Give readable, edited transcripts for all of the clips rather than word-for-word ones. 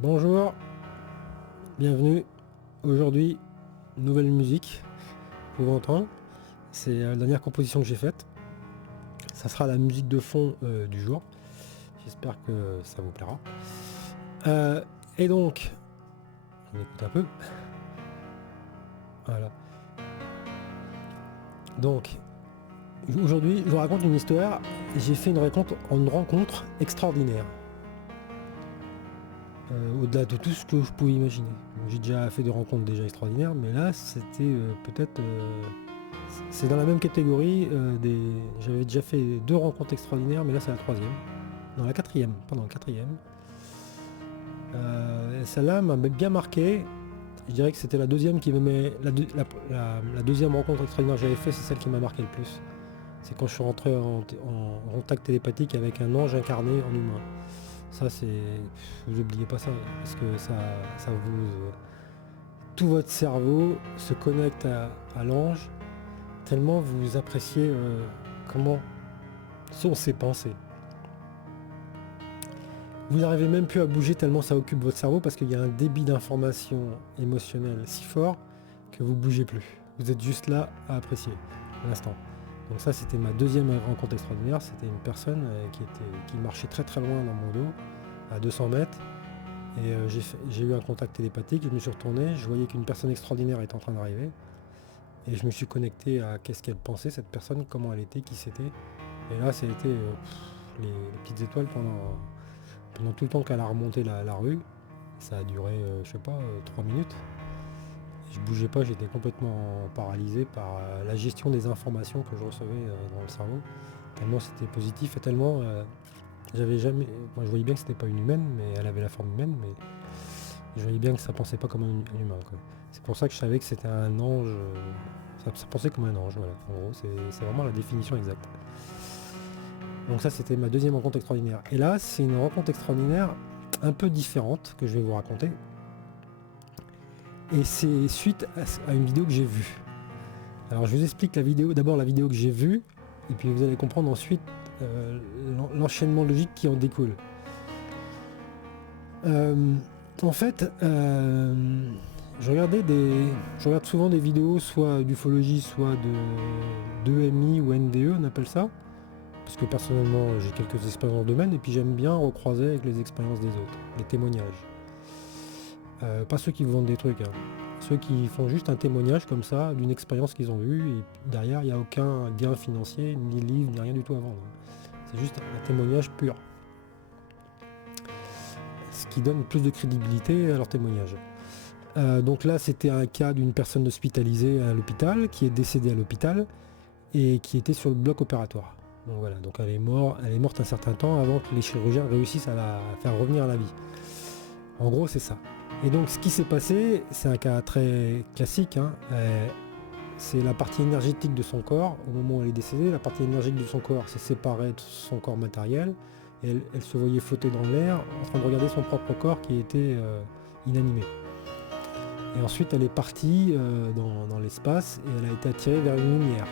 Bonjour, bienvenue. Aujourd'hui, nouvelle musique, vous pouvez entendre. C'est la dernière composition que j'ai faite. Ça sera la musique de fond du jour. J'espère que ça vous plaira. Et donc, on écoute un peu. Voilà. Donc, aujourd'hui, je vous raconte une histoire. J'ai fait une rencontre extraordinaire. Au-delà de tout ce que je pouvais imaginer. J'ai déjà fait des rencontres déjà extraordinaires, mais là, c'était peut-être... c'est dans la même catégorie. J'avais déjà fait 2 rencontres extraordinaires, mais là, c'est la 3e. Non, la 4e, pardon, la 4e. Celle-là m'a bien marqué. Je dirais que c'était la deuxième qui me met... La deuxième rencontre extraordinaire que j'avais fait, c'est celle qui m'a marqué le plus. C'est quand je suis rentré en contact télépathique avec un ange incarné en humain. Ça, c'est... Vous n'oubliez pas ça, parce que ça vous... tout votre cerveau se connecte à l'ange, tellement vous appréciez comment sont ses pensées. Vous n'arrivez même plus à bouger tellement ça occupe votre cerveau, parce qu'il y a un débit d'information émotionnelle si fort que vous ne bougez plus. Vous êtes juste là à apprécier l'instant. Donc ça, c'était ma deuxième rencontre extraordinaire. C'était une personne qui marchait très très loin dans mon dos, à 200 mètres. Et j'ai eu un contact télépathique, je me suis retourné, je voyais qu'une personne extraordinaire était en train d'arriver. Et je me suis connecté à qu'est-ce qu'elle pensait, cette personne, comment elle était, qui c'était. Et là, ça a été les petites étoiles pendant tout le temps qu'elle a remonté la rue. Ça a duré, je sais pas, 3 minutes. Je bougeais pas, j'étais complètement paralysé par la gestion des informations que je recevais dans le cerveau. Tellement c'était positif et tellement j'avais jamais. Moi, je voyais bien que c'était pas une humaine, mais elle avait la forme humaine, mais je voyais bien que ça pensait pas comme un humain, quoi. C'est pour ça que je savais que c'était un ange. Ça pensait comme un ange, voilà. En gros, c'est vraiment la définition exacte. Donc ça, c'était ma deuxième rencontre extraordinaire. Et là, c'est une rencontre extraordinaire un peu différente que je vais vous raconter. Et c'est suite à une vidéo que j'ai vue. Alors je vous explique d'abord la vidéo que j'ai vue, et puis vous allez comprendre ensuite l'enchaînement logique qui en découle. En fait, je regarde souvent des vidéos, soit d'ufologie, soit d'EMI ou NDE, on appelle ça. Parce que personnellement, j'ai quelques expériences dans le domaine, et puis j'aime bien recroiser avec les expériences des autres, les témoignages. Pas ceux qui vous vendent des trucs, hein. Ceux qui font juste un témoignage comme ça, d'une expérience qu'ils ont eue, et derrière, il n'y a aucun gain financier, ni livre, ni rien du tout à vendre. C'est juste un témoignage pur. Ce qui donne plus de crédibilité à leur témoignage. Donc là, c'était un cas d'une personne hospitalisée à l'hôpital, qui est décédée à l'hôpital, et qui était sur le bloc opératoire. Donc voilà, donc elle est morte un certain temps avant que les chirurgiens réussissent à la faire revenir à la vie. En gros, c'est ça. Et donc ce qui s'est passé, c'est un cas très classique, hein. C'est la partie énergétique de son corps, au moment où elle est décédée, la partie énergétique de son corps s'est séparée de son corps matériel, et elle se voyait flotter dans l'air, en train de regarder son propre corps qui était inanimé. Et ensuite elle est partie dans l'espace, et elle a été attirée vers une lumière.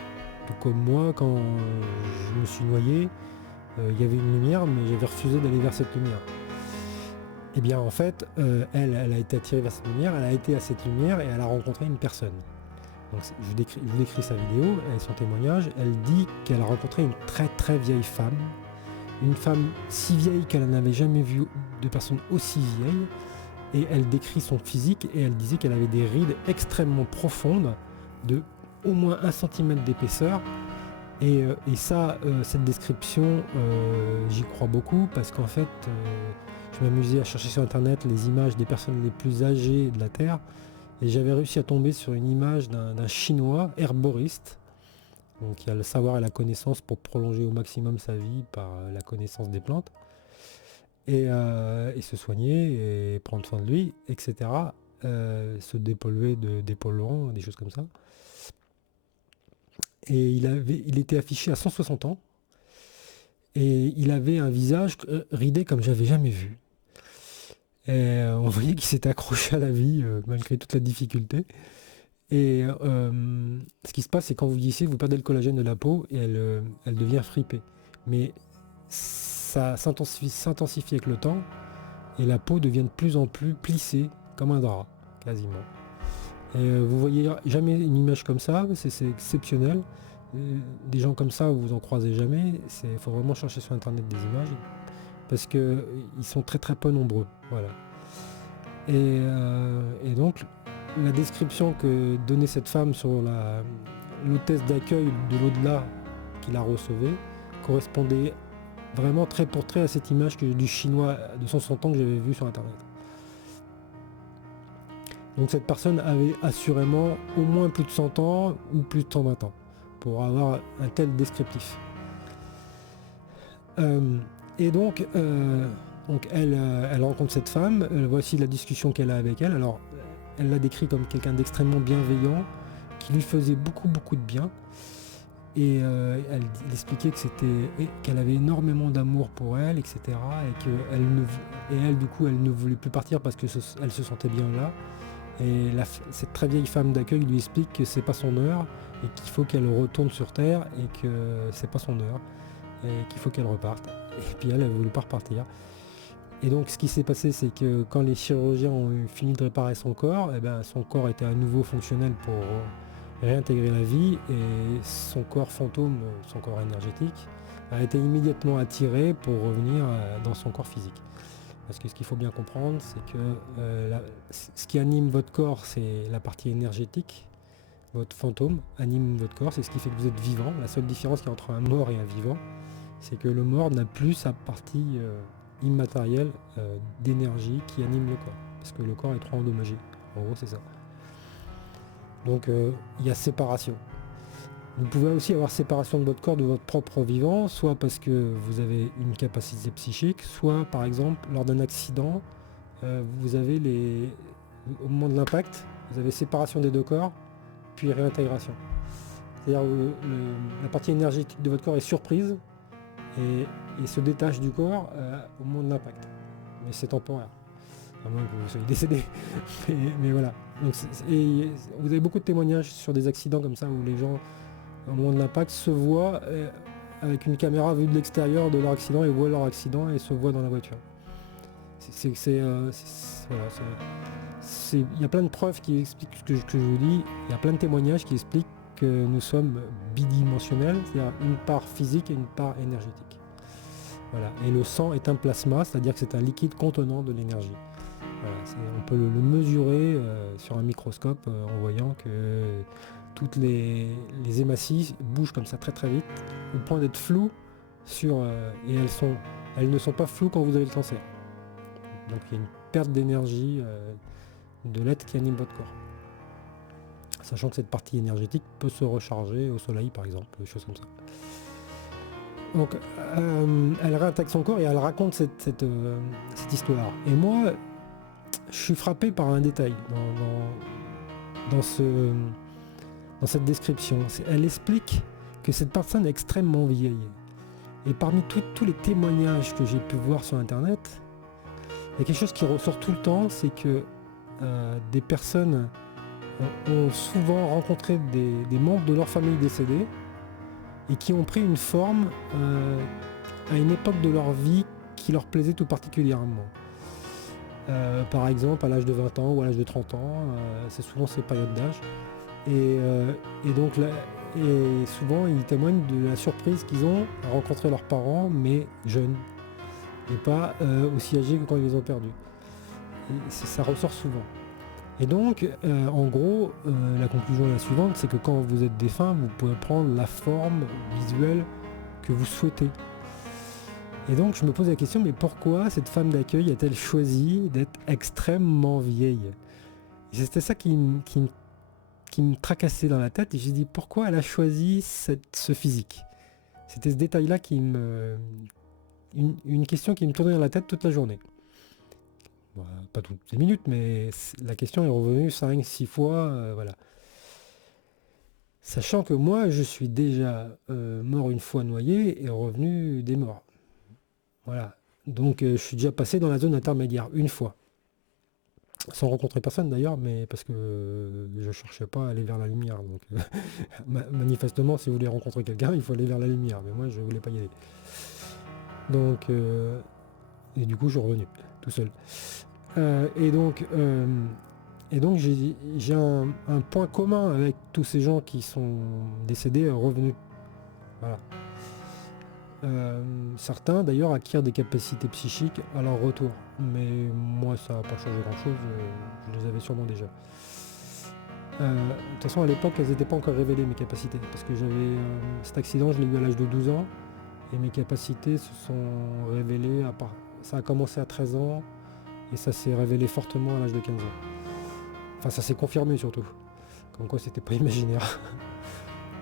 Tout comme moi, quand je me suis noyé, il y avait une lumière, mais j'avais refusé d'aller vers cette lumière. Et bien en fait, elle a été attirée vers cette lumière, elle a été à cette lumière, et elle a rencontré une personne. Donc je vous décris sa vidéo et son témoignage. Elle dit qu'elle a rencontré une très très vieille femme. Une femme si vieille qu'elle n'avait jamais vu de personne aussi vieille. Et elle décrit son physique, et elle disait qu'elle avait des rides extrêmement profondes, de au moins 1 cm d'épaisseur. Et ça, cette description, j'y crois beaucoup, parce qu'en fait, je m'amusais à chercher sur internet les images des personnes les plus âgées de la Terre, et j'avais réussi à tomber sur une image d'un chinois herboriste, donc qui a le savoir et la connaissance pour prolonger au maximum sa vie par la connaissance des plantes, et se soigner et prendre soin de lui, etc. Se dépolluer des polluants, des choses comme ça. Et il était affiché à 160 ans, et il avait un visage ridé comme j'avais jamais vu. Et on voyait qu'il s'était accroché à la vie malgré toute la difficulté. Et ce qui se passe, c'est quand vous vieillissez, vous perdez le collagène de la peau, et elle devient fripée. Mais ça s'intensifie avec le temps, et la peau devient de plus en plus plissée, comme un drap, quasiment. Et vous voyez jamais une image comme ça, c'est exceptionnel. Des gens comme ça, vous en croisez jamais. Il faut vraiment chercher sur internet des images, parce qu'ils sont très très peu nombreux. Voilà. Et donc, la description que donnait cette femme sur l'hôtesse d'accueil de l'au-delà qui la recevait correspondait vraiment trait pour trait à cette image du chinois de 160 ans que j'avais vu sur internet. Donc cette personne avait assurément au moins plus de 100 ans ou plus de 120 ans pour avoir un tel descriptif. Et donc elle rencontre cette femme, voici la discussion qu'elle a avec elle. Alors elle l'a décrit comme quelqu'un d'extrêmement bienveillant, qui lui faisait beaucoup de bien. Et elle expliquait qu'elle avait énormément d'amour pour elle, etc. Et elle, du coup, elle ne voulait plus partir parce qu'elle se sentait bien là. Et cette très vieille femme d'accueil lui explique que c'est pas son heure et qu'il faut qu'elle retourne sur Terre et que c'est pas son heure et qu'il faut qu'elle reparte. Et puis elle voulait pas repartir. Et donc ce qui s'est passé, c'est que quand les chirurgiens ont fini de réparer son corps, son corps était à nouveau fonctionnel pour réintégrer la vie, et son corps fantôme, son corps énergétique, a été immédiatement attiré pour revenir dans son corps physique. Parce que ce qu'il faut bien comprendre, c'est que ce qui anime votre corps, c'est la partie énergétique. Votre fantôme anime votre corps, c'est ce qui fait que vous êtes vivant. La seule différence qu'il y a entre un mort et un vivant, c'est que le mort n'a plus sa partie immatérielle d'énergie qui anime le corps. Parce que le corps est trop endommagé. En gros, c'est ça. Donc il y a séparation. Vous pouvez aussi avoir séparation de votre corps de votre propre vivant, soit parce que vous avez une capacité psychique, soit par exemple lors d'un accident, vous avez au moment de l'impact, vous avez séparation des deux corps, puis réintégration. C'est-à-dire la partie énergétique de votre corps est surprise et se détache du corps au moment de l'impact. Mais c'est temporaire, à moins que vous soyez décédé. mais voilà. Donc, et vous avez beaucoup de témoignages sur des accidents comme ça où les gens, au moment de l'impact, se voient avec une caméra vue de l'extérieur de leur accident et voient leur accident et se voient dans la voiture. Il y a plein de preuves qui expliquent ce que je vous dis. Il y a plein de témoignages qui expliquent que nous sommes bidimensionnels, c'est-à-dire une part physique et une part énergétique. Voilà. Et le sang est un plasma, c'est-à-dire que c'est un liquide contenant de l'énergie. Voilà, on peut le mesurer sur un microscope en voyant que toutes les hématies bougent comme ça très très vite, au point d'être floues et elles ne sont pas floues quand vous avez le cancer. Donc il y a une perte d'énergie de l'être qui anime votre corps. Sachant que cette partie énergétique peut se recharger au soleil par exemple, des choses comme ça. Donc elle réintègre son corps et elle raconte cette histoire. Et moi, je suis frappé par un détail dans cette description. Elle explique que cette personne est extrêmement vieille. Et parmi tous les témoignages que j'ai pu voir sur internet, il y a quelque chose qui ressort tout le temps, c'est que des personnes ont souvent rencontré des membres de leur famille décédés et qui ont pris une forme à une époque de leur vie qui leur plaisait tout particulièrement. Par exemple à l'âge de 20 ans ou à l'âge de 30 ans, c'est souvent ces périodes d'âge. Et donc là, et souvent ils témoignent de la surprise qu'ils ont à rencontrer leurs parents, mais jeunes, et pas aussi âgés que quand ils les ont perdus. Ça ressort souvent. Et donc, en gros, la conclusion est la suivante, c'est que quand vous êtes défunt, vous pouvez prendre la forme visuelle que vous souhaitez. Et donc je me pose la question, mais pourquoi cette femme d'accueil a-t-elle choisi d'être extrêmement vieille? Et c'était ça qui me tracassait dans la tête, et j'ai dit pourquoi elle a choisi ce physique. C'était ce détail-là une question qui me tournait dans la tête toute la journée. Bon, pas toutes les minutes, mais la question est revenue 5-6 fois, voilà. Sachant que moi, je suis déjà mort une fois noyé et revenu des morts. Voilà. Donc je suis déjà passé dans la zone intermédiaire une fois. Sans rencontrer personne d'ailleurs, mais parce que je cherchais pas à aller vers la lumière. Donc manifestement, si vous voulez rencontrer quelqu'un, il faut aller vers la lumière. Mais moi, je voulais pas y aller. Donc et du coup, je suis revenu. tout seul. Et donc j'ai un point commun avec tous ces gens qui sont décédés, revenus. Voilà. Certains d'ailleurs acquièrent des capacités psychiques à leur retour, mais moi ça n'a pas changé grand chose, je les avais sûrement déjà. De toute façon à l'époque elles n'étaient pas encore révélées mes capacités, parce que j'avais cet accident, je l'ai eu à l'âge de 12 ans, et mes capacités se sont révélées ça a commencé à 13 ans, et ça s'est révélé fortement à l'âge de 15 ans. Enfin ça s'est confirmé surtout, comme quoi c'était pas imaginaire.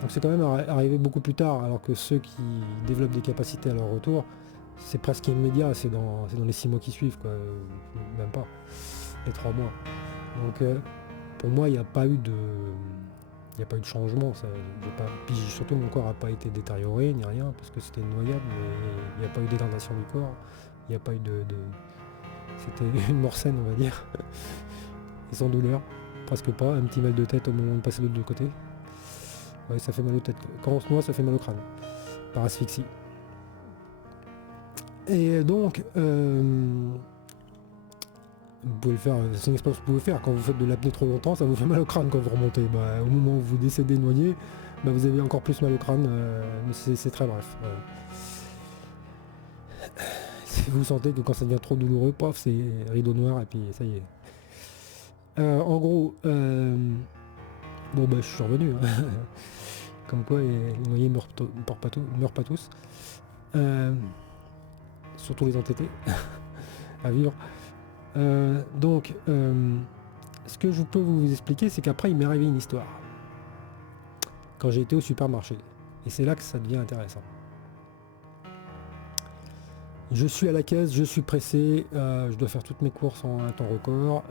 Donc c'est quand même arrivé beaucoup plus tard, alors que ceux qui développent des capacités à leur retour, c'est presque immédiat, c'est dans les 6 mois qui suivent, quoi. Même pas, les 3 mois. Donc pour moi, il n'y a pas eu de changement. Puis surtout, mon corps n'a pas été détérioré, ni rien, parce que c'était une noyade, mais il n'y a pas eu de dégradation du corps, il n'y a pas eu C'était une mort saine, on va dire, et sans douleur, presque pas, un petit mal de tête au moment de passer de l'autre côté. Ouais, ça fait mal aux têtes. Quand on se noie, ça fait mal au crâne. Par asphyxie. Et donc, vous pouvez le faire, c'est une expérience que vous pouvez faire. Quand vous faites de l'apnée trop longtemps, ça vous fait mal au crâne quand vous remontez. Au moment où vous décédez noyé, vous avez encore plus mal au crâne. Mais c'est très bref. Si vous sentez que quand ça devient trop douloureux, paf, c'est rideau noir et puis ça y est. En gros, je suis revenu. Comme quoi les noyés meurent pas tous. Surtout les entêtés à vivre. Ce que je peux vous expliquer, c'est qu'après il m'est arrivé une histoire. Quand j'ai été au supermarché. Et c'est là que ça devient intéressant. Je suis à la caisse, je suis pressé, je dois faire toutes mes courses en un temps record.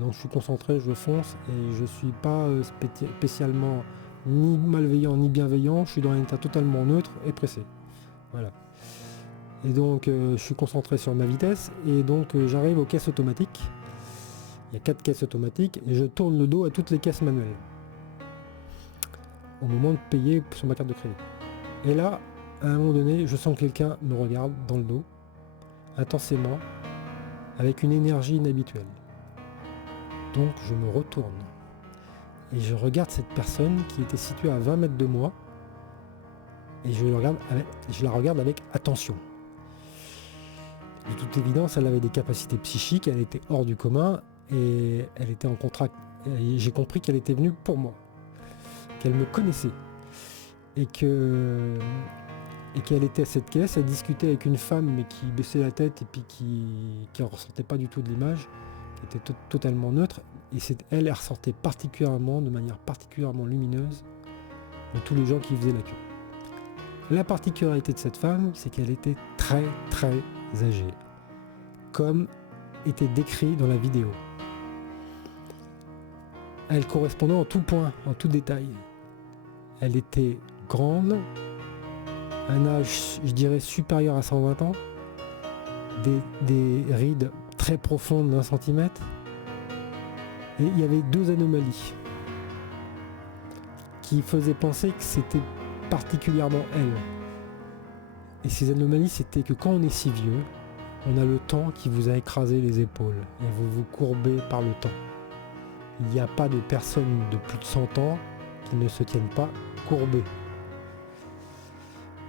Donc je suis concentré, je fonce et je suis pas spécialement ni malveillant ni bienveillant, je suis dans un état totalement neutre et pressé. Voilà. Et donc je suis concentré sur ma vitesse et donc j'arrive aux caisses automatiques. Il y a 4 caisses automatiques et je tourne le dos à toutes les caisses manuelles. Au moment de payer sur ma carte de crédit. Et là, à un moment donné, je sens que quelqu'un me regarde dans le dos, intensément, avec une énergie inhabituelle. Donc je me retourne. Et je regarde cette personne qui était située à 20 mètres de moi. Et je la regarde avec attention. De toute évidence, elle avait des capacités psychiques, elle était hors du commun et elle était en contrat. Et j'ai compris qu'elle était venue pour moi, qu'elle me connaissait et qu'elle était à cette caisse, elle discutait avec une femme mais qui baissait la tête et puis qui ne ressentait pas du tout de l'image, qui était totalement neutre. Et elle ressortait de manière particulièrement lumineuse de tous les gens qui faisaient la queue. La particularité de cette femme, c'est qu'elle était très très âgée, comme était décrit dans la vidéo. Elle correspondait en tout point, en tout détail. Elle était grande, un âge, je dirais, supérieur à 120 ans, des rides très profondes d'1 centimètre, et il y avait 2 anomalies qui faisaient penser que c'était particulièrement elle. Et ces anomalies, c'était que quand on est si vieux, on a le temps qui vous a écrasé les épaules et vous vous courbez par le temps. Il n'y a pas de personne de plus de 100 ans qui ne se tienne pas courbée.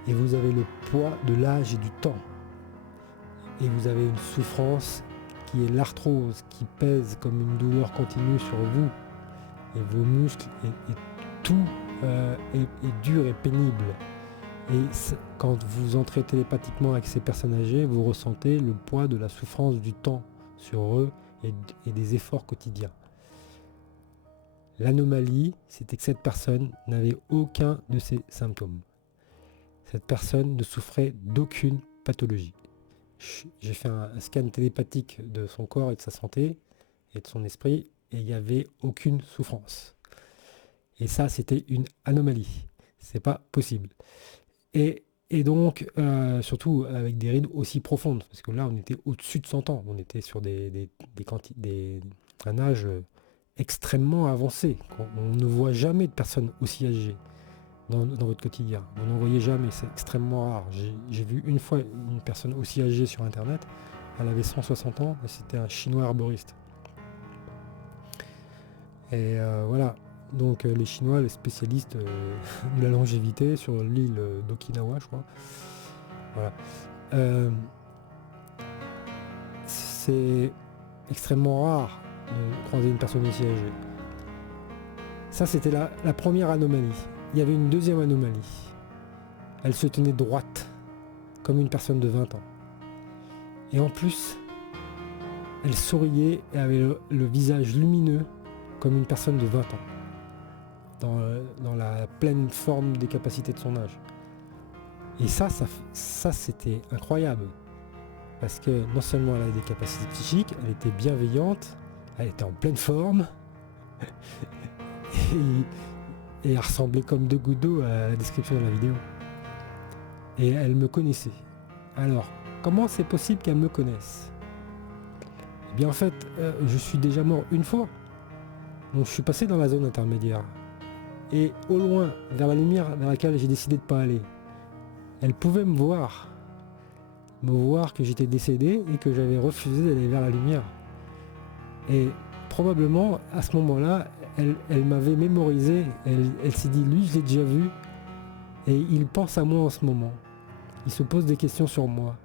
Et vous avez le poids de l'âge et du temps. Et vous avez une souffrance qui est l'arthrose, qui pèse comme une douleur continue sur vous. Et vos muscles, et tout est dur et pénible. Et quand vous entrez télépathiquement avec ces personnes âgées, vous ressentez le poids de la souffrance du temps sur eux et des efforts quotidiens. L'anomalie, c'était que cette personne n'avait aucun de ces symptômes. Cette personne ne souffrait d'aucune pathologie. J'ai fait un scan télépathique de son corps et de sa santé et de son esprit et il n'y avait aucune souffrance. Et ça, c'était une anomalie. C'est pas possible. Et donc, surtout avec des rides aussi profondes, parce que là, on était au-dessus de 100 ans. On était sur un âge extrêmement avancé. On ne voit jamais de personnes aussi âgées dans votre quotidien. Vous n'en voyez jamais, c'est extrêmement rare. J'ai vu une fois une personne aussi âgée sur Internet, Elle avait 160 ans et c'était un chinois arboriste. Et voilà, donc les Chinois, les spécialistes de la longévité sur l'île d'Okinawa, je crois. Voilà. C'est extrêmement rare de croiser une personne aussi âgée. Ça, c'était la première anomalie. Il y avait une deuxième anomalie. Elle se tenait droite, comme une personne de 20 ans. Et en plus, elle souriait et avait le visage lumineux, comme une personne de 20 ans, dans la pleine forme des capacités de son âge. Et ça c'était incroyable. Parce que non seulement elle avait des capacités psychiques, elle était bienveillante, elle était en pleine forme, et elle ressemblait comme deux gouttes d'eau à la description de la vidéo. Et elle me connaissait. Alors, comment c'est possible qu'elle me connaisse? Eh bien en fait, je suis déjà mort une fois. Donc je suis passé dans la zone intermédiaire. Et au loin, vers la lumière vers laquelle j'ai décidé de ne pas aller, elle pouvait me voir que j'étais décédé et que j'avais refusé d'aller vers la lumière. Et probablement, à ce moment-là, elle m'avait mémorisé, elle s'est dit, lui, je l'ai déjà vu, et il pense à moi en ce moment. Il se pose des questions sur moi.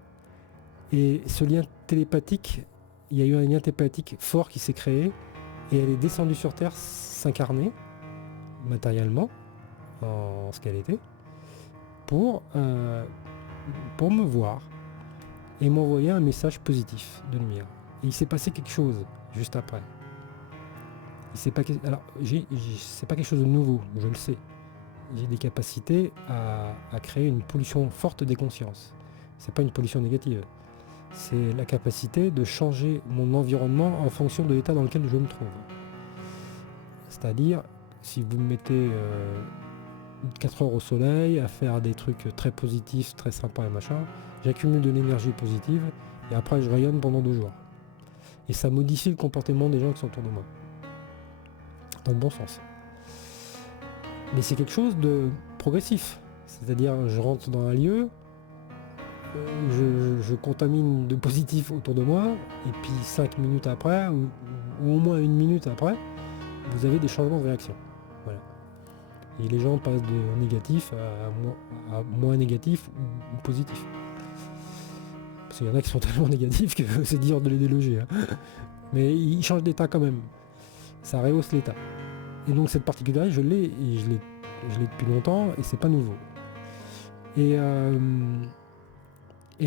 Et ce lien télépathique, il y a eu un lien télépathique fort qui s'est créé, et elle est descendue sur Terre s'incarner, matériellement, en ce qu'elle était, pour me voir, et m'envoyer un message positif de lumière. Et il s'est passé quelque chose juste après. C'est pas quelque chose de nouveau, je le sais. J'ai des capacités à créer une pollution forte des consciences. C'est pas une pollution négative. C'est la capacité de changer mon environnement en fonction de l'état dans lequel je me trouve. C'est-à-dire, si vous me mettez 4 heures au soleil, à faire des trucs très positifs, très sympas et machin, j'accumule de l'énergie positive et après je rayonne pendant 2 jours. Et ça modifie le comportement des gens qui sont autour de moi. Dans le bon sens. Mais c'est quelque chose de progressif. C'est-à-dire, je rentre dans un lieu, je contamine de positif autour de moi, et puis 5 minutes après, ou au moins 1 minute après, vous avez des changements de réaction. Voilà. Et les gens passent de négatif à moins négatif ou positif. Parce qu'il y en a qui sont tellement négatifs que c'est dur de les déloger. Hein. Mais ils changent d'état quand même. Ça rehausse l'état. Et donc cette particularité, je l'ai depuis longtemps et c'est pas nouveau. Et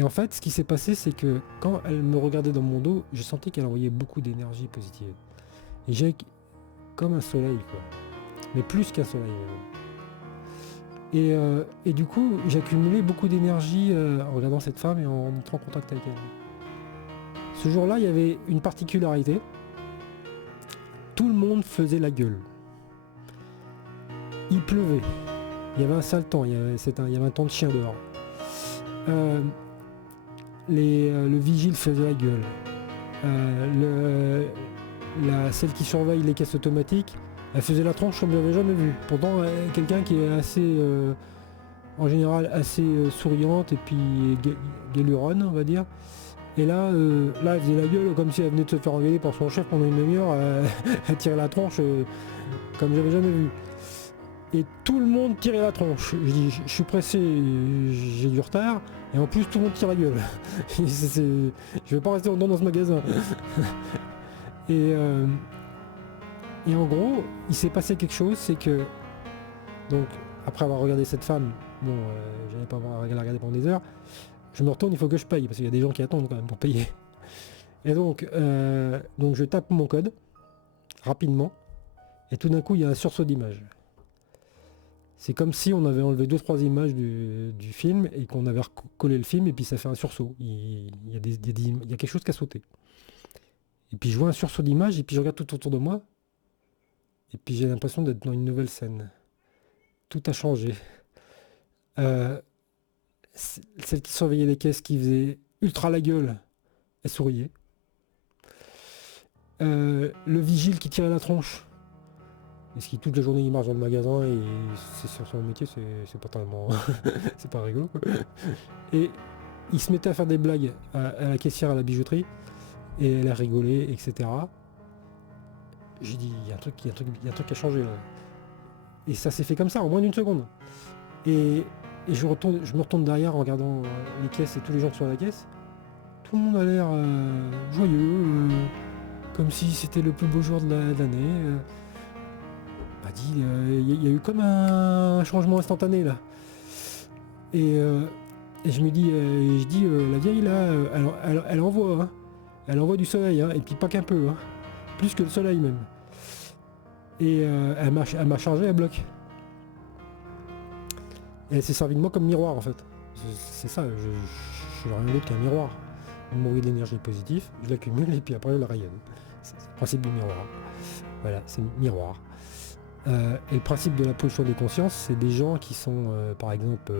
en fait, ce qui s'est passé, c'est que quand elle me regardait dans mon dos, je sentais qu'elle envoyait beaucoup d'énergie positive. Et j'ai comme un soleil, quoi. Mais plus qu'un soleil. Et du coup, j'accumulais beaucoup d'énergie en regardant cette femme et en entrant en contact avec elle. Ce jour-là, il y avait une particularité. Tout le monde faisait la gueule. Il pleuvait. Il y avait un sale temps. Il y avait un temps de chien dehors. Le vigile faisait la gueule. Celle qui surveille les caisses automatiques, elle faisait la tronche comme je n'avais jamais vu. Pourtant, quelqu'un qui est assez, en général, assez souriante et puis guéluronne, on va dire. Et là, elle faisait la gueule comme si elle venait de se faire engueuler par son chef pendant une demi-heure. Elle tirait la tronche comme j'avais jamais vu. Et tout le monde tirait la tronche. Je dis, je suis pressé, j'ai du retard. Et en plus, tout le monde tire la gueule. Je vais pas rester longtemps dans ce magasin. Et en gros, il s'est passé quelque chose, c'est que, donc, après avoir regardé cette femme, bon, j'allais pas la regarder pendant des heures, je me retourne, il faut que je paye, parce qu'il y a des gens qui attendent quand même pour payer. Et donc je tape mon code, rapidement, et tout d'un coup, il y a un sursaut d'image. C'est comme si on avait enlevé 2-3 images du film, et qu'on avait recollé le film, et puis ça fait un sursaut. Il y a quelque chose qui a sauté. Et puis je vois un sursaut d'image, et puis je regarde tout autour de moi, et puis j'ai l'impression d'être dans une nouvelle scène. Tout a changé. Celle qui surveillait les caisses, qui faisait ultra la gueule, elle souriait. Le vigile qui tirait la tronche, parce qu'il toute la journée il marche dans le magasin et c'est sur son métier, c'est pas tellement c'est pas rigolo quoi. Et il se mettait à faire des blagues à la caissière à la bijouterie, et elle a rigolé, etc. J'ai dit, il y a un truc qui a changé là. Et ça s'est fait comme ça, en moins d'une seconde. Et je me retourne derrière en regardant les caisses et tous les gens qui sont à la caisse. Tout le monde a l'air joyeux, comme si c'était le plus beau jour de l'année. On m'a dit, il y a eu comme un changement instantané là. Et je me dis, la vieille là, elle envoie, hein. Elle envoie du soleil, hein, et puis pas qu'un peu, hein. Plus que le soleil même. Et elle m'a chargé à bloc. Et elle s'est servie de moi comme miroir en fait. C'est ça, je suis rien d'autre qu'un miroir. Une mourue d'énergie positive, je l'accumule et puis après je la rayonne. C'est le principe du miroir. Voilà, c'est miroir. Et le principe de la pollution des consciences, c'est des gens qui sont, par exemple,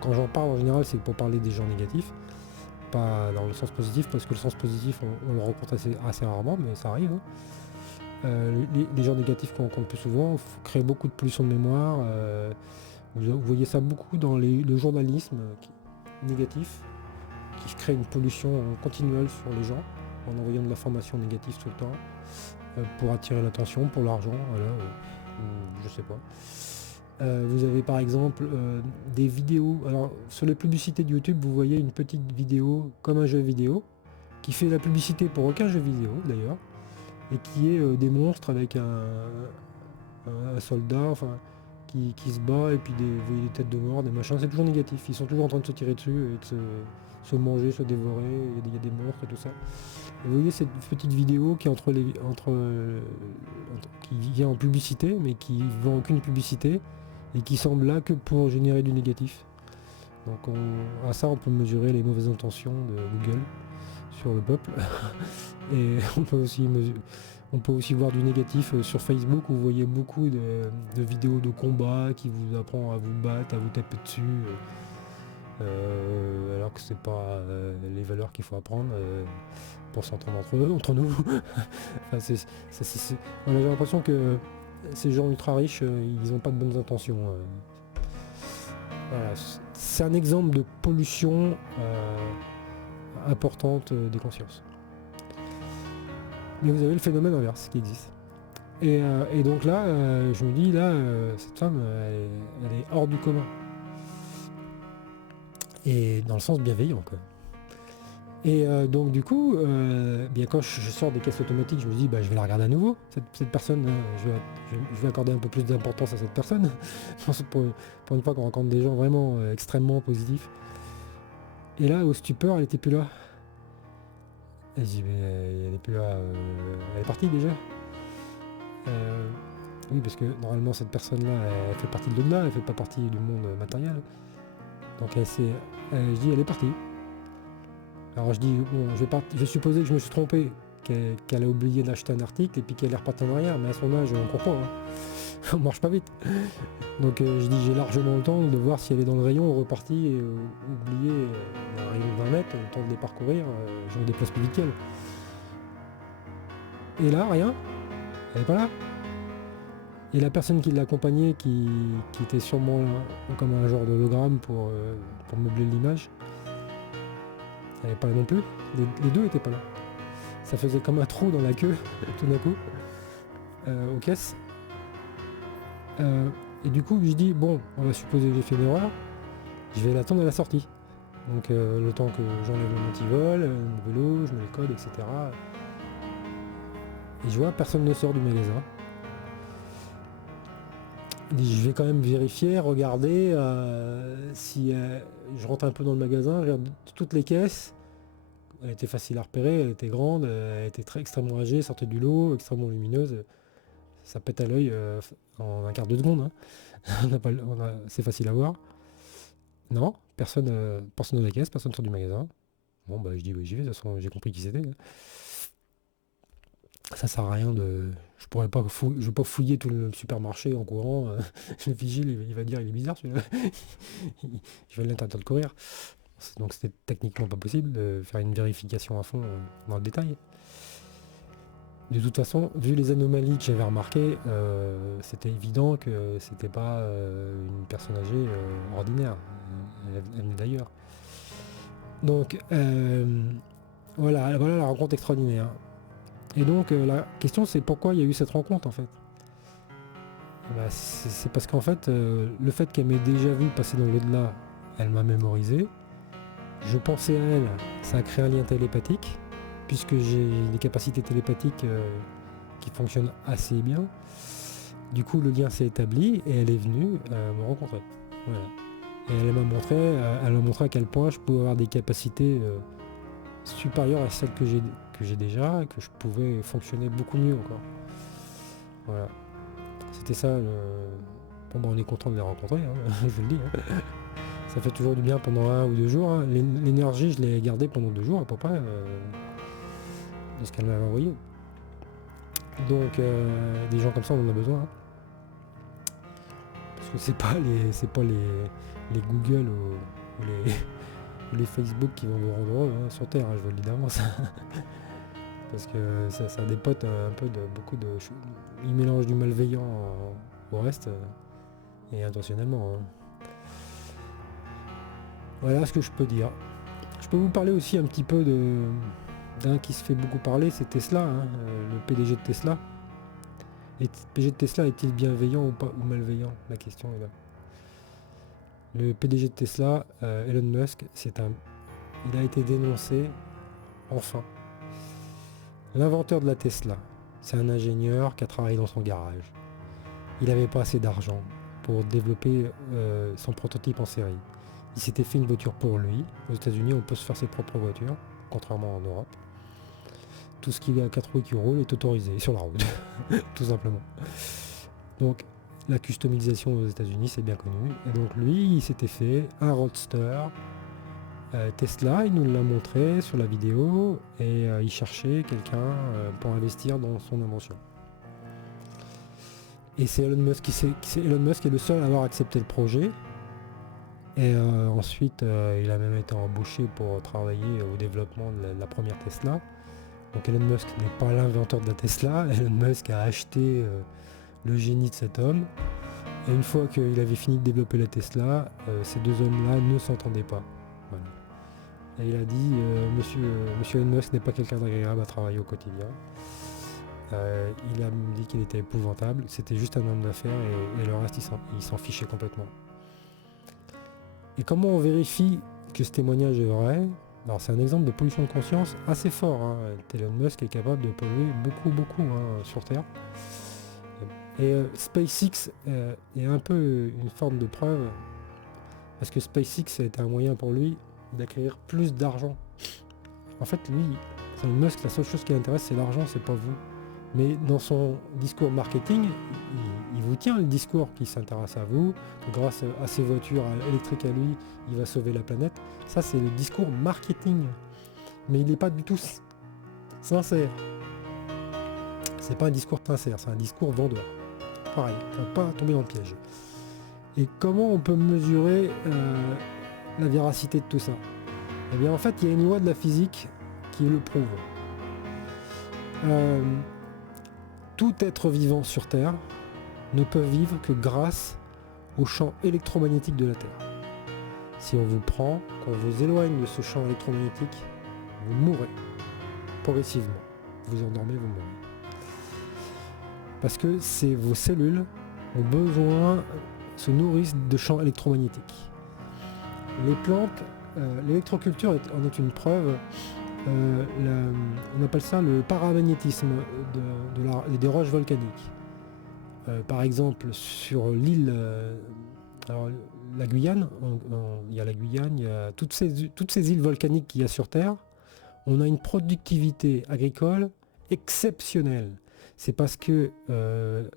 quand j'en parle en général, c'est pour parler des gens négatifs, pas dans le sens positif, parce que le sens positif, on le rencontre assez rarement, mais ça arrive. Hein. Les gens négatifs qu'on rencontre plus souvent créent beaucoup de pollution de mémoire. Vous voyez ça beaucoup dans le journalisme négatif, qui crée une pollution continuelle sur les gens, en envoyant de l'information négative tout le temps. Pour attirer l'attention, pour l'argent, voilà, je sais pas. Vous avez par exemple des vidéos, alors sur les publicités de YouTube, vous voyez une petite vidéo comme un jeu vidéo, qui fait la publicité pour aucun jeu vidéo d'ailleurs, et qui est des monstres avec un soldat, enfin, qui se bat, et puis vous voyez des têtes de mort, des machins, c'est toujours négatif, ils sont toujours en train de se tirer dessus, et de se manger, se dévorer, il y a des monstres et tout ça. Et vous voyez cette petite vidéo qui est qui vient en publicité, mais qui vend aucune publicité, et qui semble là que pour générer du négatif. Donc à ça on peut mesurer les mauvaises intentions de Google sur le peuple. Et on peut aussi voir du négatif sur Facebook, où vous voyez beaucoup de vidéos de combat qui vous apprend à vous battre, à vous taper dessus. Alors que c'est pas les valeurs qu'il faut apprendre pour s'entendre entre nous. Enfin, on a l'impression que ces gens ultra riches, ils n'ont pas de bonnes intentions. Voilà. C'est un exemple de pollution importante des consciences. Mais vous avez le phénomène inverse qui existe. Et donc là, je me dis, là, cette femme, elle est hors du commun. Et dans le sens bienveillant, quoi. Et donc du coup, bien quand je sors des caisses automatiques, je me dis, je vais la regarder à nouveau, cette personne, je vais accorder un peu plus d'importance à cette personne, pour une fois qu'on rencontre des gens vraiment extrêmement positifs. Et là, au stupeur, elle était plus là. Et je dis, mais elle est plus là, elle est partie déjà. Oui, parce que normalement cette personne-là, elle fait partie de l'au-delà, elle fait pas partie du monde matériel. Donc je dis, elle est partie. Alors je dis, bon, je vais supposer que je me suis trompé, qu'elle a oublié d'acheter un article et puis qu'elle est repartie en arrière, mais à son âge, on comprend, hein. On marche pas vite. Donc je dis, j'ai largement le temps de voir si elle est dans le rayon, repartie, et oubliée, un rayon de 20 mètres, le temps de les parcourir, je me déplace plus vite qu'elle. Et là, rien, elle est pas là. Et la personne qui l'accompagnait, qui était sûrement comme un genre d'hologramme pour meubler l'image, elle n'est pas là non plus. Les deux étaient pas là. Ça faisait comme un trou dans la queue, tout d'un coup, aux caisses. Et du coup, je dis, bon, on va supposer que j'ai fait une erreur, je vais l'attendre à la sortie. Donc le temps que j'enlève le multivol, le vélo, je mets les codes, etc. Et je vois, personne ne sort du magasin. Je vais quand même vérifier, regarder si je rentre un peu dans le magasin, je regarde toutes les caisses. Elle était facile à repérer, elle était grande, elle était extrêmement âgée, sortait du lot, extrêmement lumineuse. Ça pète à l'œil en un quart de seconde. Hein. C'est facile à voir. Non, personne dans la caisse, personne sort du magasin. Bon, je dis, oui, j'y vais, de toute façon, j'ai compris qui c'était. Ça sert à rien de... Je vais pas fouiller tout le supermarché en courant. Le vigile, il va dire, il est bizarre celui-là. Je vais l'interdire de courir. Donc c'était techniquement pas possible de faire une vérification à fond dans le détail. De toute façon, vu les anomalies que j'avais remarquées, c'était évident que c'était pas une personne âgée ordinaire. Elle venait d'ailleurs. Donc voilà la rencontre extraordinaire. Et donc la question c'est pourquoi il y a eu cette rencontre en fait. Bah, c'est parce qu'en fait le fait qu'elle m'ait déjà vu passer dans l'au-delà, elle m'a mémorisé. Je pensais à elle, ça a créé un lien télépathique, puisque j'ai des capacités télépathiques qui fonctionnent assez bien. Du coup le lien s'est établi et elle est venue me rencontrer. Voilà. Et elle m'a montré à quel point je pouvais avoir des capacités supérieures à celles que j'ai déjà, et que je pouvais fonctionner beaucoup mieux encore. Voilà. C'était ça. Bon, bah, on est content de les rencontrer, hein, je vous le dis. Hein. Ça fait toujours du bien pendant 1 ou 2 jours. Hein. L'énergie, je l'ai gardée pendant 2 jours à peu près de ce qu'elle m'avait envoyé. Donc des gens comme ça, on en a besoin. Hein. Parce que c'est pas les Google ou les Facebook qui vont vous rendre heureux sur Terre, hein, je vous le dis d'avance. Parce que ça dépote un peu de beaucoup de choses. Ils mélangent du malveillant au reste et intentionnellement. Hein. Voilà ce que je peux dire. Je peux vous parler aussi un petit peu d'un qui se fait beaucoup parler, c'est Tesla, hein, le PDG de Tesla. Et le PDG de Tesla est-il bienveillant ou malveillant? La question est là. Le PDG de Tesla, Elon Musk, il a été dénoncé, enfin. L'inventeur de la Tesla, c'est un ingénieur qui a travaillé dans son garage. Il n'avait pas assez d'argent pour développer son prototype en série. Il s'était fait une voiture pour lui. Aux États-Unis, on peut se faire ses propres voitures, contrairement en Europe. Tout ce qui est à 4 roues qui roule est autorisé sur la route, tout simplement. Donc, la customisation aux États-Unis, c'est bien connu. Et donc, lui, il s'était fait un Roadster Tesla. Il nous l'a montré sur la vidéo et il cherchait quelqu'un pour investir dans son invention. Et c'est Elon Musk qui est le seul à avoir accepté le projet. Et ensuite, il a même été embauché pour travailler au développement de la première Tesla. Donc Elon Musk n'est pas l'inventeur de la Tesla. Elon Musk a acheté le génie de cet homme. Et une fois qu'il avait fini de développer la Tesla, ces deux hommes-là ne s'entendaient pas. Voilà. Et il a dit, monsieur Elon Musk n'est pas quelqu'un d'agréable à travailler au quotidien. Il a dit qu'il était épouvantable. C'était juste un homme d'affaires et le reste, il s'en fichait complètement. Et comment on vérifie que ce témoignage est vrai? Alors c'est un exemple de pollution de conscience assez fort. Hein. Elon Musk est capable de polluer beaucoup sur Terre. Et SpaceX est un peu une forme de preuve, parce que SpaceX a été un moyen pour lui d'acquérir plus d'argent. En fait, lui, Elon Musk, la seule chose qui l'intéresse, c'est l'argent, c'est pas vous. Mais dans son discours marketing, il vous tient le discours qui s'intéresse à vous, que grâce à ses voitures électriques à lui, il va sauver la planète. Ça, c'est le discours marketing. Mais il n'est pas du tout sincère. C'est pas un discours sincère, c'est un discours vendeur. Pareil, il ne faut pas tomber dans le piège. Et comment on peut mesurer la véracité de tout ça? Eh bien, en fait, il y a une loi de la physique qui le prouve. Tout être vivant sur Terre ne peut vivre que grâce au champ électromagnétique de la Terre. Si on vous prend, qu'on vous éloigne de ce champ électromagnétique, vous mourrez progressivement. Vous endormez, vous mourrez. Parce que vos cellules ont besoin, se nourrissent de champs électromagnétiques. Les plantes, l'électroculture en est une preuve. On appelle ça le paramagnétisme des roches volcaniques. Par exemple, sur l'île, la Guyane, il y a la Guyane, il y a toutes ces îles volcaniques qu'il y a sur Terre, on a une productivité agricole exceptionnelle. C'est parce que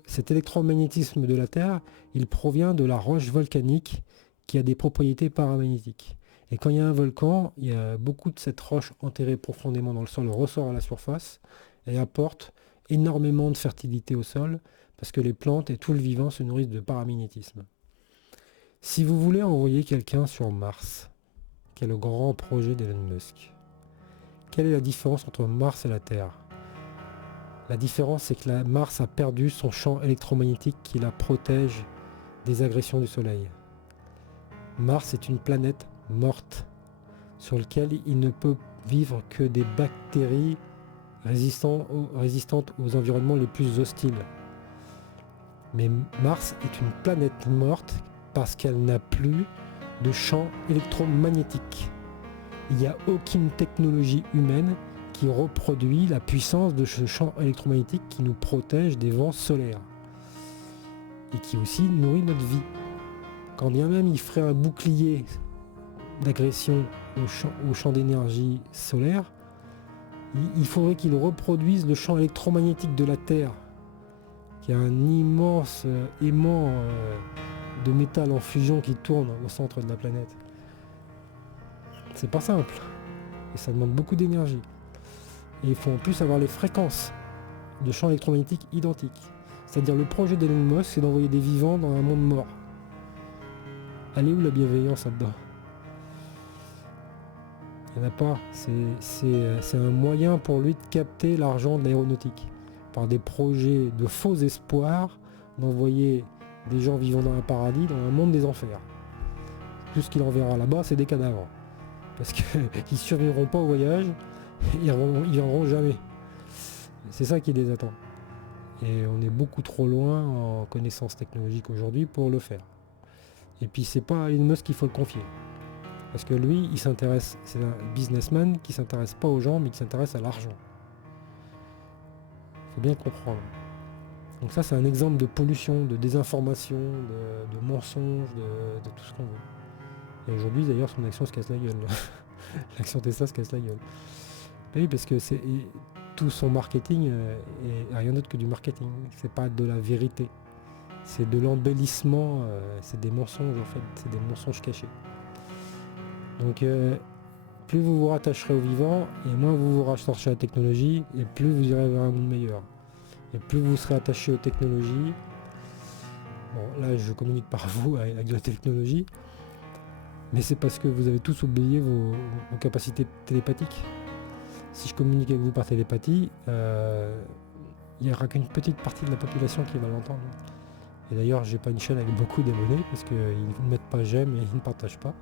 cet électromagnétisme de la Terre, il provient de la roche volcanique qui a des propriétés paramagnétiques. Et quand il y a un volcan, il y a beaucoup de cette roche enterrée profondément dans le sol ressort à la surface et apporte énormément de fertilité au sol parce que les plantes et tout le vivant se nourrissent de paramagnétisme. Si vous voulez envoyer quelqu'un sur Mars, qui est le grand projet d'Elon Musk, quelle est la différence entre Mars et la Terre? La différence, c'est que Mars a perdu son champ électromagnétique qui la protège des agressions du Soleil. Mars est une planète morte. sur lequel il ne peut vivre que des bactéries résistantes aux environnements les plus hostiles. Mais Mars est une planète morte parce qu'elle n'a plus de champ électromagnétique. Il n'y a aucune technologie humaine qui reproduit la puissance de ce champ électromagnétique qui nous protège des vents solaires et qui aussi nourrit notre vie. Quand bien même il ferait un bouclier d'agression au champ d'énergie solaire, il faudrait qu'il reproduise le champ électromagnétique de la Terre, qui a un immense aimant de métal en fusion qui tourne au centre de la planète. C'est pas simple, et ça demande beaucoup d'énergie. Et il faut en plus avoir les fréquences de champs électromagnétiques identiques. C'est-à-dire le projet d'Elon Musk, c'est d'envoyer des vivants dans un monde mort. Elle est où la bienveillance là-dedans? Il n'y en a pas. C'est un moyen pour lui de capter l'argent de l'aéronautique. Par des projets de faux espoirs, d'envoyer des gens vivant dans un paradis, dans un monde des enfers. Tout ce qu'il enverra là-bas, c'est des cadavres. Parce qu'ils ne survivront pas au voyage, ils viendront jamais. C'est ça qui les attend. Et on est beaucoup trop loin en connaissances technologiques aujourd'hui pour le faire. Et puis c'est pas à Elon Musk qu'il faut le confier. Parce que lui, il s'intéresse, c'est un businessman qui s'intéresse pas aux gens, mais qui s'intéresse à l'argent. Il faut bien comprendre. Donc ça, c'est un exemple de pollution, de désinformation, de mensonge, de tout ce qu'on veut. Et aujourd'hui, d'ailleurs, son action se casse la gueule. L'action Tesla se casse la gueule. Oui, parce que tout son marketing est rien d'autre que du marketing. C'est pas de la vérité. C'est de l'embellissement, c'est des mensonges en fait, c'est des mensonges cachés. Donc plus vous vous rattacherez au vivant, et moins vous vous rattacherez à la technologie, et plus vous irez vers un monde meilleur. Et plus vous serez attaché aux technologies, bon là je communique par vous avec de la technologie, mais c'est parce que vous avez tous oublié vos capacités télépathiques. Si je communique avec vous par télépathie, il n'y aura qu'une petite partie de la population qui va l'entendre. Et d'ailleurs, j'ai pas une chaîne avec beaucoup d'abonnés parce qu'ils ne mettent pas j'aime et ils ne partagent pas.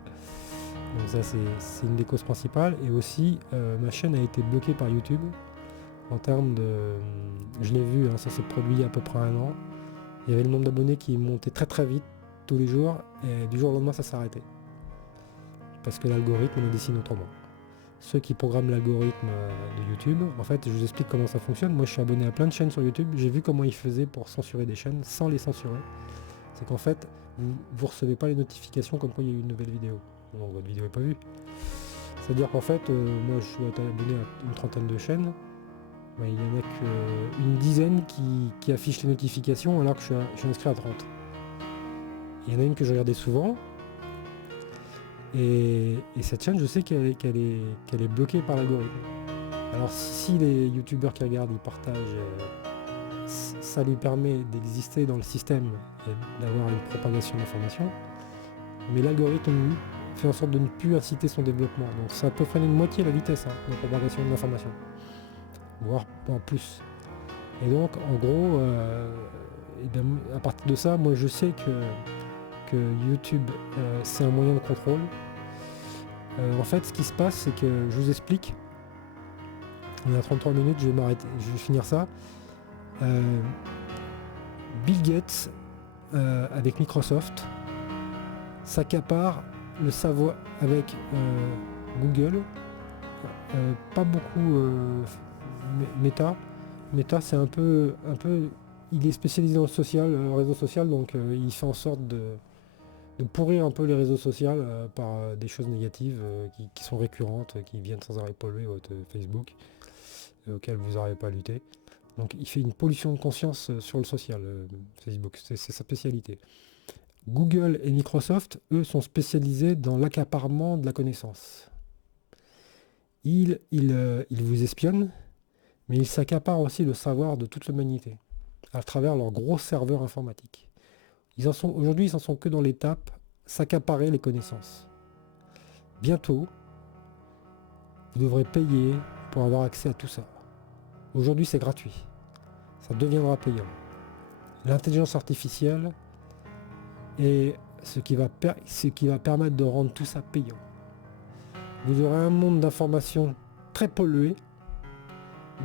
Donc ça, c'est une des causes principales. Et aussi, ma chaîne a été bloquée par YouTube en termes de... Je l'ai vu, hein, ça s'est produit il y a à peu près 1 an. Il y avait le nombre d'abonnés qui montait très très vite tous les jours et du jour au lendemain, ça s'est arrêté. Parce que l'algorithme le dessine autrement. Ceux qui programment l'algorithme de YouTube, en fait, je vous explique comment ça fonctionne. Moi, je suis abonné à plein de chaînes sur YouTube. J'ai vu comment ils faisaient pour censurer des chaînes sans les censurer. C'est qu'en fait, vous recevez pas les notifications comme quoi il y a eu une nouvelle vidéo. Donc votre vidéo n'est pas vue. C'est-à-dire qu'en fait, moi, je suis abonné à une trentaine de chaînes. Il n'y en a qu'une dizaine qui affichent les notifications alors que je suis inscrit à 30. Il y en a une que je regardais souvent. Et cette chaîne, je sais qu'elle est bloquée par l'algorithme. Alors si les youtubeurs qui regardent, ils partagent, ça lui permet d'exister dans le système et d'avoir une propagation d'informations. Mais l'algorithme fait en sorte de ne plus inciter son développement. Donc ça peut freiner de moitié la vitesse de propagation de l'information. Voire en plus. Et donc en gros, à partir de ça, moi je sais que YouTube c'est un moyen de contrôle. En fait ce qui se passe c'est que je vous explique, on est à 33 minutes, je vais m'arrêter, je vais finir ça. Bill Gates avec Microsoft s'accapare le savoir avec Google, pas beaucoup Meta. Meta c'est un peu il est spécialisé dans le social, réseau social, donc il fait en sorte de pourrir un peu les réseaux sociaux par des choses négatives qui sont récurrentes, qui viennent sans arrêt polluer votre Facebook, auxquelles vous n'arrivez pas à lutter. Donc il fait une pollution de conscience sur le social, Facebook, c'est sa spécialité. Google et Microsoft, eux, sont spécialisés dans l'accaparement de la connaissance. Ils vous espionnent, mais ils s'accaparent aussi le savoir de toute l'humanité, à travers leurs gros serveurs informatiques. Aujourd'hui, ils n'en sont que dans l'étape s'accaparer les connaissances. Bientôt, vous devrez payer pour avoir accès à tout ça. Aujourd'hui, c'est gratuit. Ça deviendra payant. L'intelligence artificielle est ce qui va permettre de rendre tout ça payant. vous aurez un monde d'informations très pollué,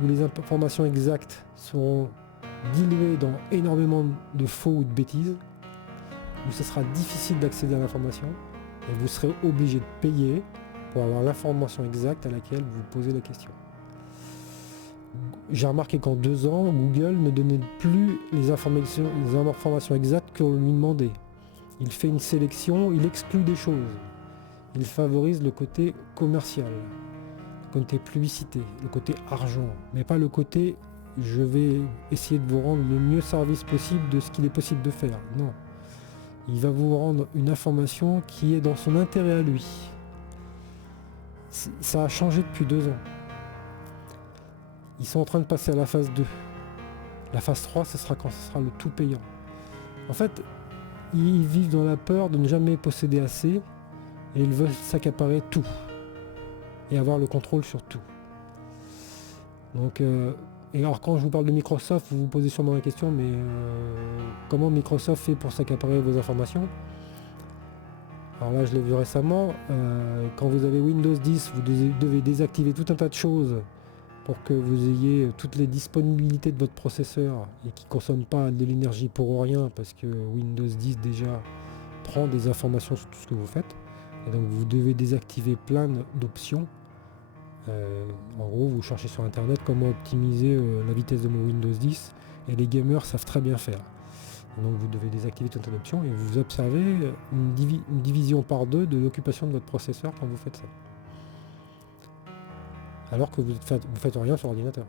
où les informations exactes seront diluées dans énormément de faux ou de bêtises, où ce sera difficile d'accéder à l'information, et vous serez obligé de payer pour avoir l'information exacte à laquelle vous posez la question. J'ai remarqué qu'en 2 ans, Google ne donnait plus les informations exactes qu'on lui demandait. Il fait une sélection, il exclut des choses. Il favorise le côté commercial, le côté publicité, le côté argent, mais pas le côté je vais essayer de vous rendre le mieux service possible de ce qu'il est possible de faire. Non. Il va vous rendre une information qui est dans son intérêt à lui. Ça a changé depuis 2 ans. Ils sont en train de passer à la phase 2. La phase 3, ce sera quand ce sera le tout payant. En fait, ils vivent dans la peur de ne jamais posséder assez et ils veulent s'accaparer tout et avoir le contrôle sur tout. Donc, et alors quand je vous parle de Microsoft, vous vous posez sûrement la question, mais comment Microsoft fait pour s'accaparer vos informations? Alors là, je l'ai vu récemment, quand vous avez Windows 10, vous devez désactiver tout un tas de choses pour que vous ayez toutes les disponibilités de votre processeur et qui ne consomme pas de l'énergie pour rien, parce que Windows 10 déjà prend des informations sur tout ce que vous faites. Et donc vous devez désactiver plein d'options. En gros, vous cherchez sur internet comment optimiser la vitesse de mon Windows 10, et les gamers savent très bien faire. Et donc vous devez désactiver tout un tas d'options et vous observez une division par 2 de l'occupation de votre processeur quand vous faites ça. Alors que vous faites rien sur l'ordinateur.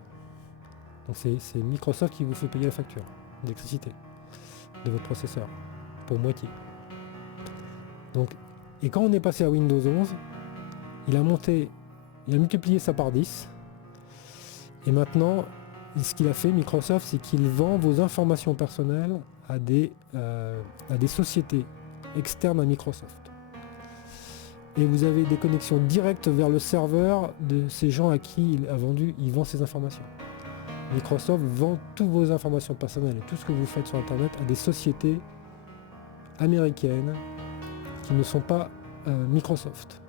Donc c'est Microsoft qui vous fait payer la facture d'électricité de votre processeur, pour moitié. Donc, et quand on est passé à Windows 11, il a multiplié ça par 10, et maintenant, ce qu'il a fait, Microsoft, c'est qu'il vend vos informations personnelles à des sociétés externes à Microsoft. Et vous avez des connexions directes vers le serveur de ces gens à qui il vend ces informations. Microsoft vend toutes vos informations personnelles et tout ce que vous faites sur Internet à des sociétés américaines qui ne sont pas Microsoft.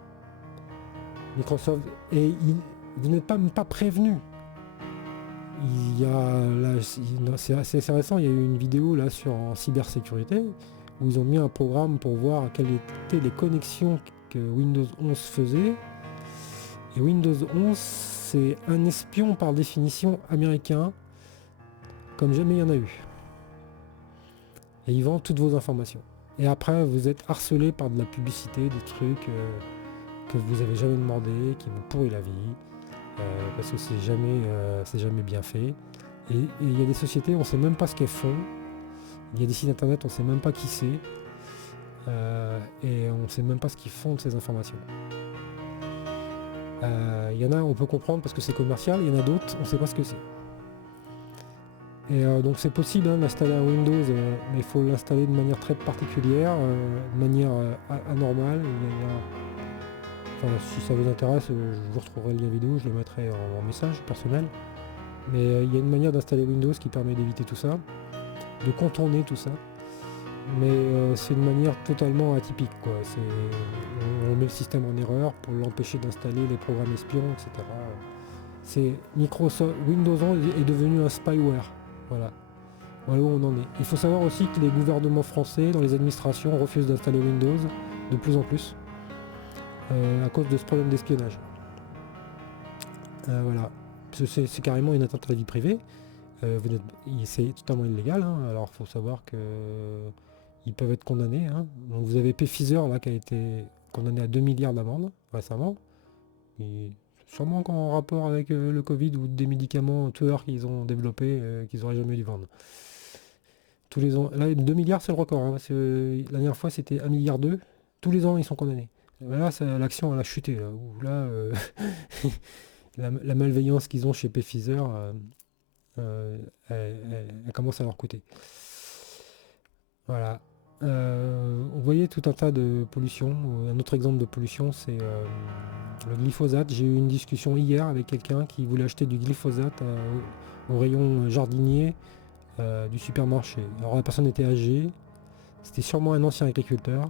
Et vous n'êtes même pas prévenu. C'est assez récent, il y a eu une vidéo là en cybersécurité où ils ont mis un programme pour voir quelles étaient les connexions que Windows 11 faisait. Et Windows 11, c'est un espion par définition américain, comme jamais il y en a eu. Et ils vendent toutes vos informations. Et après, vous êtes harcelé par de la publicité, des trucs que vous avez jamais demandé, qui vous pourrit la vie, parce que c'est jamais bien fait. Et il y a des sociétés, on ne sait même pas ce qu'elles font. Il y a des sites internet, on ne sait même pas qui c'est. Et on ne sait même pas ce qu'ils font de ces informations. Il y en a, on peut comprendre parce que c'est commercial, il y en a d'autres, on ne sait pas ce que c'est. Et donc c'est possible d'installer un Windows, mais il faut l'installer de manière très particulière, de manière anormale. Enfin, si ça vous intéresse, je vous retrouverai le lien vidéo, je le mettrai en message personnel. Mais il y a une manière d'installer Windows qui permet d'éviter tout ça, de contourner tout ça. Mais c'est une manière totalement atypique, quoi. On met le système en erreur pour l'empêcher d'installer les programmes espions, etc. C'est Microsoft, Windows 11 est devenu un spyware. Voilà où on en est. Il faut savoir aussi que les gouvernements français, dans les administrations, refusent d'installer Windows de plus en plus à cause de ce problème d'espionnage. Voilà. C'est carrément une atteinte à la vie privée. C'est totalement illégal. Alors il faut savoir que ils peuvent être condamnés. Donc vous avez Pfizer là qui a été condamné à 2 milliards d'amende récemment. Et sûrement en rapport avec le Covid ou des médicaments tueurs qu'ils ont développés qu'ils n'auraient jamais dû vendre. Tous les ans, là 2 milliards c'est le record. La dernière fois c'était 1,2 milliard. Tous les ans ils sont condamnés. Là l'action elle a chuté. La malveillance qu'ils ont chez Pfizer, elle commence à leur coûter. Voilà. Vous voyez tout un tas de pollution. Un autre exemple de pollution, c'est le glyphosate. J'ai eu une discussion hier avec quelqu'un qui voulait acheter du glyphosate au rayon jardinier du supermarché. Alors la personne était âgée, c'était sûrement un ancien agriculteur.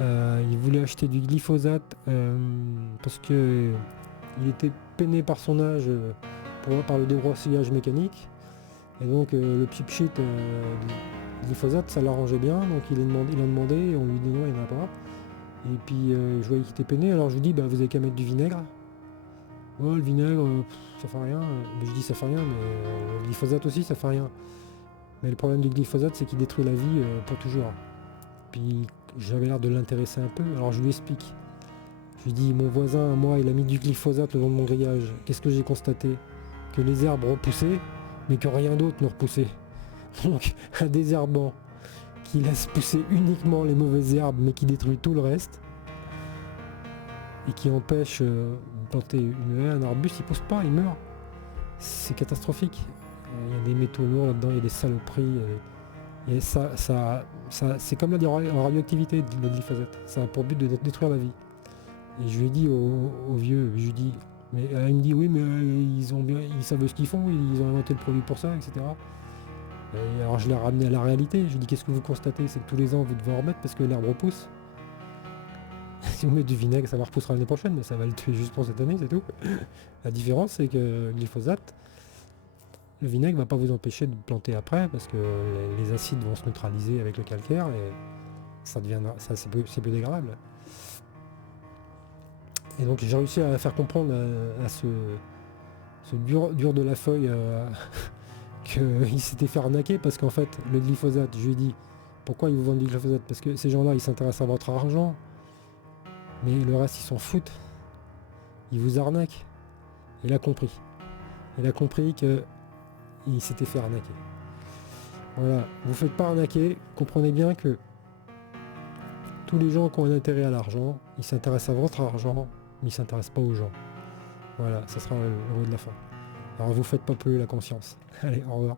Il voulait acheter du glyphosate parce que il était peiné par son âge par le débroussaillage mécanique. Et donc le cheap sheet du glyphosate, ça l'arrangeait bien. Donc il a demandé et on lui dit non, il n'y en a pas. Et puis je voyais qu'il était peiné, alors je lui dis bah vous avez qu'à mettre du vinaigre. Oh le vinaigre, ça fait rien. Mais je dis ça fait rien, mais le glyphosate aussi ça fait rien. Mais le problème du glyphosate c'est qu'il détruit la vie pour toujours. Puis j'avais l'air de l'intéresser un peu, alors je lui explique. Je lui dis mon voisin, moi, il a mis du glyphosate le long de mon grillage. Qu'est-ce que j'ai constaté? Que les herbes repoussaient, mais que rien d'autre ne repoussait. Donc un désherbant qui laisse pousser uniquement les mauvaises herbes mais qui détruit tout le reste et qui empêche de planter une haie, un arbuste, il pousse pas, il meurt. C'est catastrophique. Il y a des métaux lourds là-dedans, il y a des saloperies. Et ça c'est comme la radioactivité, le glyphosate. Ça a pour but de détruire la vie. Et je lui ai dit au vieux, je lui dis, mais il me dit oui mais ils savent ce qu'ils font, ils ont inventé le produit pour ça, etc. Et alors je l'ai ramené à la réalité, je lui ai dit qu'est-ce que vous constatez, c'est que tous les ans vous devez en remettre parce que l'herbe repousse. Si vous mettez du vinaigre ça va repousser l'année prochaine, mais ça va le tuer juste pour cette année, c'est tout. La différence c'est que le glyphosate, le vinaigre va pas vous empêcher de planter après parce que les acides vont se neutraliser avec le calcaire et ça deviendra, c'est plus dégradable. Et donc j'ai réussi à faire comprendre à ce dur de la feuille qu'il s'était fait arnaquer parce qu'en fait le glyphosate, je lui ai dit pourquoi ils vous vendent du glyphosate, parce que ces gens-là ils s'intéressent à votre argent, mais le reste ils s'en foutent, ils vous arnaquent. Il a compris que il s'était fait arnaquer. Voilà, vous faites pas arnaquer, comprenez bien que tous les gens qui ont un intérêt à l'argent, ils s'intéressent à votre argent, mais ils s'intéressent pas aux gens. Voilà, ça sera le mot de la fin. Alors vous faites pas plus la conscience. Allez, au revoir.